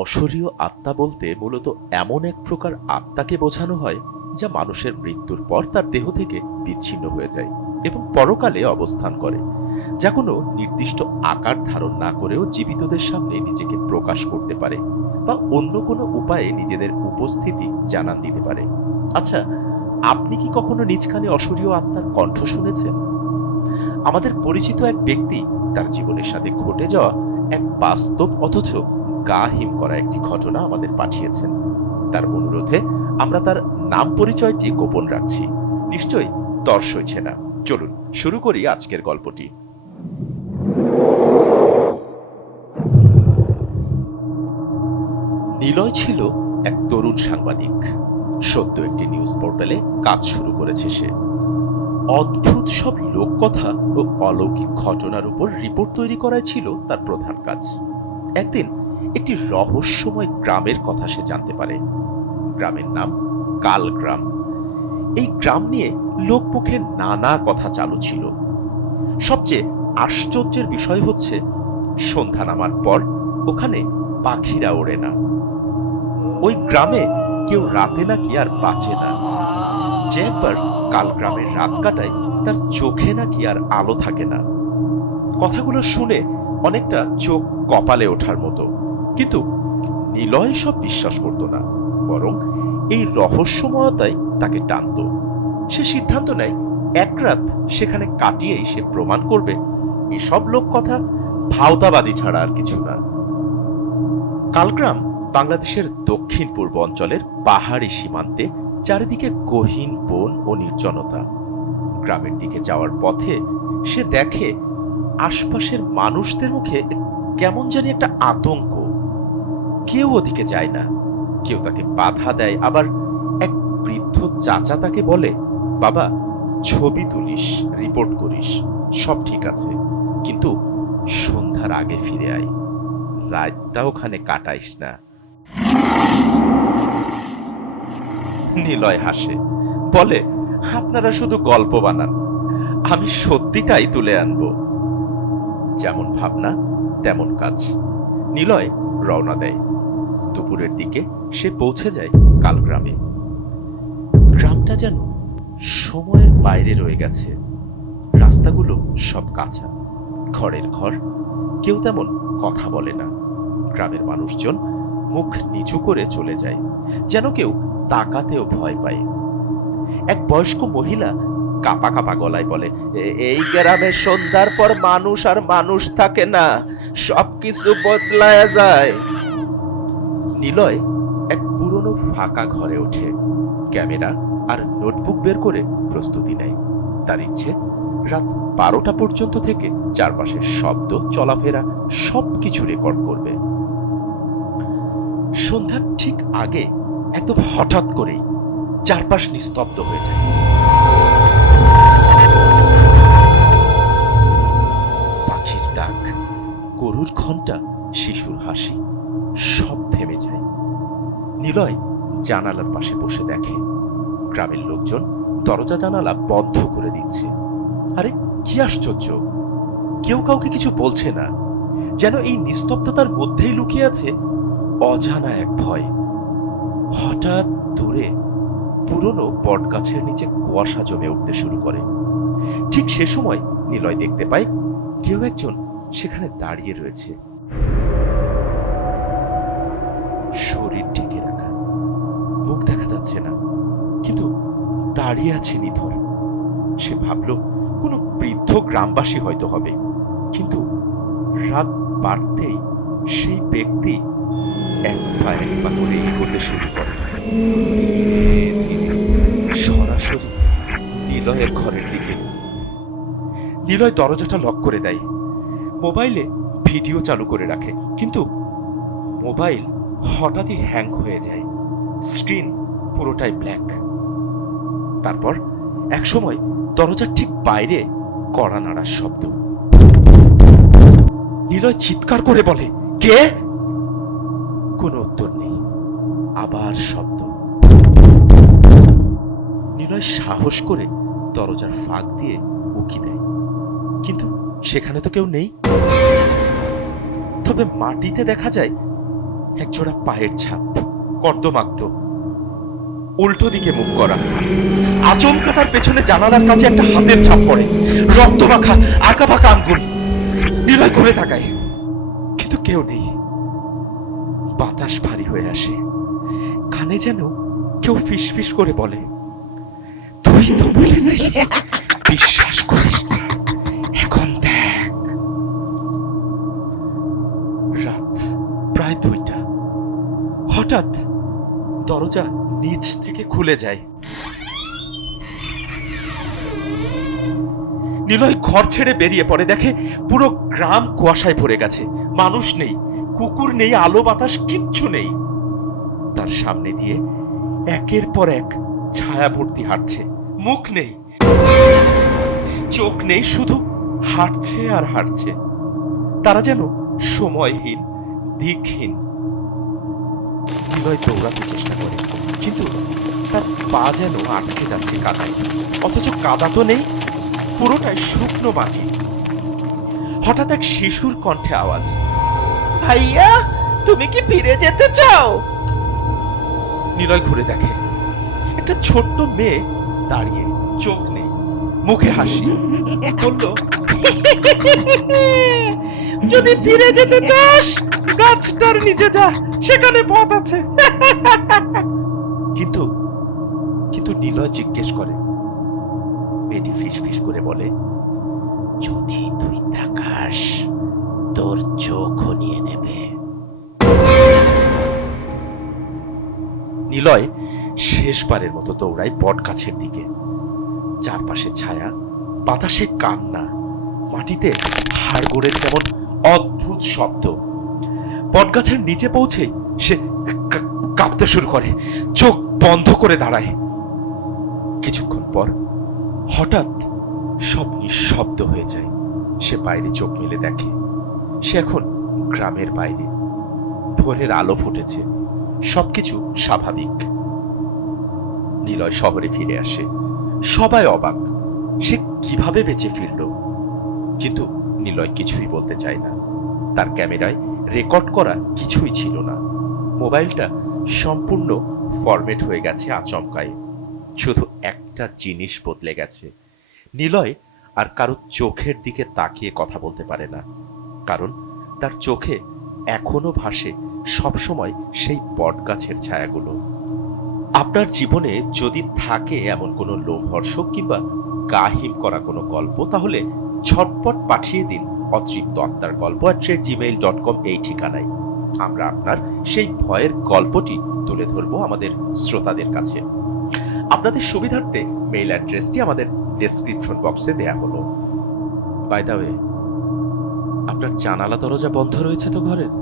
অশরীরী আত্মা বলতে মূলত এমন এক প্রকার আত্মাকে বোঝানো হয় যা মানুষের মৃত্যুর পর তার দেহ থেকে বিচ্ছিন্ন হয়ে যায় এবং পরকালে অবস্থান করে, যা কোনো নির্দিষ্ট আকার ধারণ না করেও জীবিতদের সামনে নিজেকে প্রকাশ করতে পারে বা অন্য কোনো উপায়ে নিজেদের উপস্থিতি জানান দিতে পারে। আচ্ছা, আপনি কি কখনো নিজ কানে অশরীরী আত্মার কণ্ঠ শুনেছেন? আমাদের পরিচিত এক ব্যক্তি তার জীবনের সাথে ঘটে যাওয়া এক বাস্তব অথচ গা হিম করা একটি ঘটনা আমাদের পাঠিয়েছেন। তার অনুরোধে আমরা তার নাম পরিচয়টি গোপন রাখছি। নিশ্চয়ই তর সইছে না। চলুন শুরু করি আজকের গল্পটি। নিলয় ছিল এক তরুণ সাংবাদিক। সদ্য একটি নিউজ পোর্টালে কাজ শুরু করেছে সে। অদ্ভুত সব লোককথা ও অলৌকিক ঘটনার উপর রিপোর্ট তৈরি করাই ছিল তার প্রধান কাজ। একদিন একটি রহস্যময় গ্রামের কথা সে জানতে পারে। গ্রামের নাম কালগ্রাম। এই গ্রাম নিয়ে লোকমুখে নানা কথা চালু ছিল। সবচেয়ে আশ্চর্যের বিষয় হচ্ছে, সন্ধ্যা নামার পর ওখানে পাখিরা ওড়ে না। ওই গ্রামে কেউ রাতে নাকি আর বাঁচে না। যে একবার কালগ্রামের রাত কাটায় তার চোখে নাকি আর আলো থাকে না। কথাগুলো শুনে অনেকটা চোখ কপালে ওঠার মতো, কিন্তু নিলয় সব বিশ্বাস করত না, বরং এই রহস্যময়তাই তাকে টানত। সে সিদ্ধান্ত নেয় এক রাত সেখানে কাটিয়েই সে প্রমাণ করবে এসব লোক কথা ভাওতাবাদী ছাড়া আর কিছু না। কালগ্রাম বাংলাদেশের দক্ষিণ পূর্ব অঞ্চলের পাহাড়ি সীমান্তে, চারিদিকে গহীন বন ও নির্জনতা। গ্রামের দিকে যাওয়ার পথে সে দেখে আশপাশের মানুষদের মুখে কেমন জানি একটা আতঙ্ক। কেউ ওদিকে যায় না, কেউ তাকে বাধা দেয়। আবার এক বৃদ্ধ চাচা তাকে বলে, বাবা, ছবি তুলিস, রিপোর্ট করিস, সব ঠিক আছে, কিন্তু সন্ধ্যার আগে ফিরে আয়, রাতটা ওখানে কাটাইস না। নিলয় হাসে, বলে, আপনারা শুধু গল্প বানান, আমি সত্যিটাই তুলে আনব। যেমন ভাবনা তেমন কাজ। নিলয় রওনা দেয়। দুপুরের দিকে সে পৌঁছে যায় কালগ্রামে। গ্রামটা যেন সময়ের বাইরে রয়ে গেছে। রাস্তাগুলো সব কাঁচা, ঘরের ঘর, কেউ তেমন কথা বলে না। গ্রামের মানুষজন মুখ নিচু করে চলে যায়, যেন কেউ তাকাতেও ভয় পায়। এক বয়স্ক মহিলা কাপা কাপা গলায় বলে, এই গ্রামে সন্ধ্যার পর মানুষ আর মানুষ থাকে না, সবকিছু বদলায় যায়। নিলয় এক পুরনো ফাঁকা ঘরে ওঠে। ক্যামেরা আর নোটবুক বের করে প্রস্তুতি নেয়। তার ইচ্ছে রাত 12টা পর্যন্ত থেকে চারপাশের শব্দ, চলাফেরা সবকিছু রেকর্ড করবে। সন্ধ্যার ঠিক আগে একদম হঠাৎ করেই চারপাশ নিস্তব্ধ হয়ে যায়। পাখির ডাক, গরুর ঘন্টা, শিশুর হাসি, সব থেমে যায়। নিলয় জানালার পাশে বসে দেখে গ্রামের লোকজন দরজা জানালা বন্ধ করে দিচ্ছে। আরে কি আশ্চর্য, কেউ কাউকে কিছু বলছে না, যেন এই নিস্তব্ধতার মধ্যেই লুকিয়ে আছে অজানা এক ভয়। হঠাৎ দূরে পুরনো বটগাছের নিচে কুয়াশা জমে উঠতে শুরু করে। ঠিক সে সময় নিলয় দেখতে পায় কেউ একজন সেখানে দাঁড়িয়ে রয়েছে, শরীর ঢেকে রাখা, মুখ দেখা যাচ্ছে না, কিন্তু দাঁড়িয়ে আছে নিথর। সে ভাবল কোনো বৃদ্ধ গ্রামবাসী হয়তো হবে, কিন্তু রাত বাড়তেই সেই ব্যক্তি এক পা এক পা করে এগোতে শুরু করে, সরাসরি নিলয়ের ঘরের দিকে। নিলয় দরজাটা লক করে দেয়, মোবাইলে ভিডিও চালু করে রাখে, কিন্তু মোবাইল হঠাৎই হ্যাং হয়ে যায়, স্ক্রিন পুরোটাই ব্ল্যাক। তারপর একসময় দরজার ঠিক বাইরে কড়া নাড়ার শব্দ। নিলয় চিৎকার করে বলে, কে? কোনো উত্তর নেই। আবার শব্দ। নিলয় সাহস করে দরজার ফাঁক দিয়ে উকি দেয়, কিন্তু সেখানে তো কেউ নেই। তবে মাটিতে দেখা যায় একজোড়া পায়ের ছাপ, কর্দমাক্ত, উল্টো দিকে মুখ করা। আচমকা তার পেছনে জানালার কাছে একটা হাতের ছাপ পড়ে, রক্ত মাখা আঁকা পাকা আঙ্গুল। নিলয় ঘুরে তাকায়, কিন্তু কেউ নেই। বাতাস ভারী হয়ে আসে, কানে যেন কেউ ফিসফিস করে বলে, তুই তো বলেছিস বিশ্বাস করিস না, এখন দেখ। রাত প্রায় 2টা। হঠাৎ দরজা নিচ থেকে খুলে যায়। নিলয় ঘর ছেড়ে বেরিয়ে পড়ে, দেখে পুরো গ্রাম কুয়াশায় ভরে গেছে। মানুষ নেই, কুকুর নেই, আলো বাতাস কিচ্ছু নেই। তার সামনে দিয়ে একের পর এক ছায়া ভর্তি হাঁটছে। মুখ নেই, চোখ নেই, শুধু হাঁটছে আর হাঁটছে। তারা যেন সময়হীন, দিকহীন। নিলয় দৌড়াতে চেষ্টা করে, কিন্তু তার পা যেন আটকে যাচ্ছে কাদায়। অথচ কাদা তো নেই, পুরোটাই শুকনো মাটি। হঠাৎ এক শিশুর কণ্ঠে আওয়াজ, ভাইয়া তুমি কি ফিরে যেতে চাও? নিলয় ঘুরে দেখে একটা ছোট্ট মেয়ে দাঁড়িয়ে, চোখ নেই, মুখে হাসি। বলল, যদি ফিরে যেতে চাস গাছটার নিচে যা, সেখানে পথ আছে। কিন্তু কিন্তু নিলয় জিজ্ঞেস করে। মেয়েটি ফিসফিস করে বলে, যদি তুই তাকাস তোর চোখও নিয়ে নেবে। নিলয় শেষবারের মতো দৌড়ায় বট গাছের দিকে। চারপাশে ছায়া, বাতাসে কান্না, মাটিতে হাড়গোড়ের কেমন অদ্ভুত শব্দ। বটগাছের নিচে পৌঁছে সে কাঁপতে শুরু করে, চোখ বন্ধ করে দাঁড়ায়। কিছুক্ষণ পর হঠাৎ সব নিঃশব্দ হয়ে যায়। সে বাইরে চোখ মেলে দেখে সে এখন গ্রামের বাইরে। ভোরের আলো ফুটেছে, সবকিছু স্বাভাবিক। নিলয় শহরে ফিরে আসে, সবাই অবাক, সে কিভাবে বেঁচে ফিরল। কিন্তু নিলয় কিছুই বলতে চায় না। তার ক্যামেরায় রেকর্ড করা কিছুই ছিল না। মোবাইলটা সম্পূর্ণ ফরম্যাট হয়ে গেছে আচমকায়। শুধু একটা জিনিস বদলে গেছে, নিলয় আর কারো চোখের দিকে তাকিয়ে কথা বলতে পারে না। কারণ তার চোখে এখনো ভাসে সবসময় সেই বটগাছের ছায়াগুলো। আপনার জীবনে যদি থাকে এমন কোনো লোমহর্ষক কিংবা গা হিম করা কোনো গল্প, তাহলে ঝটপট পাঠিয়ে দিন অতৃপ্ত আত্মার গল্প @gmail.com এই ঠিকানায়। আমরা আপনার সেই ভয়ের গল্পটি তুলে ধরবো আমাদের শ্রোতাদের কাছে। আপনাদের সুবিধার্থে মেইল অ্যাড্রেসটি আমাদের ডেসক্রিপশন বক্সে দেয়া হলো। বাই দ্য ওয়ে, আপনার জানালা দরজা বন্ধ রয়েছে তো ঘরের?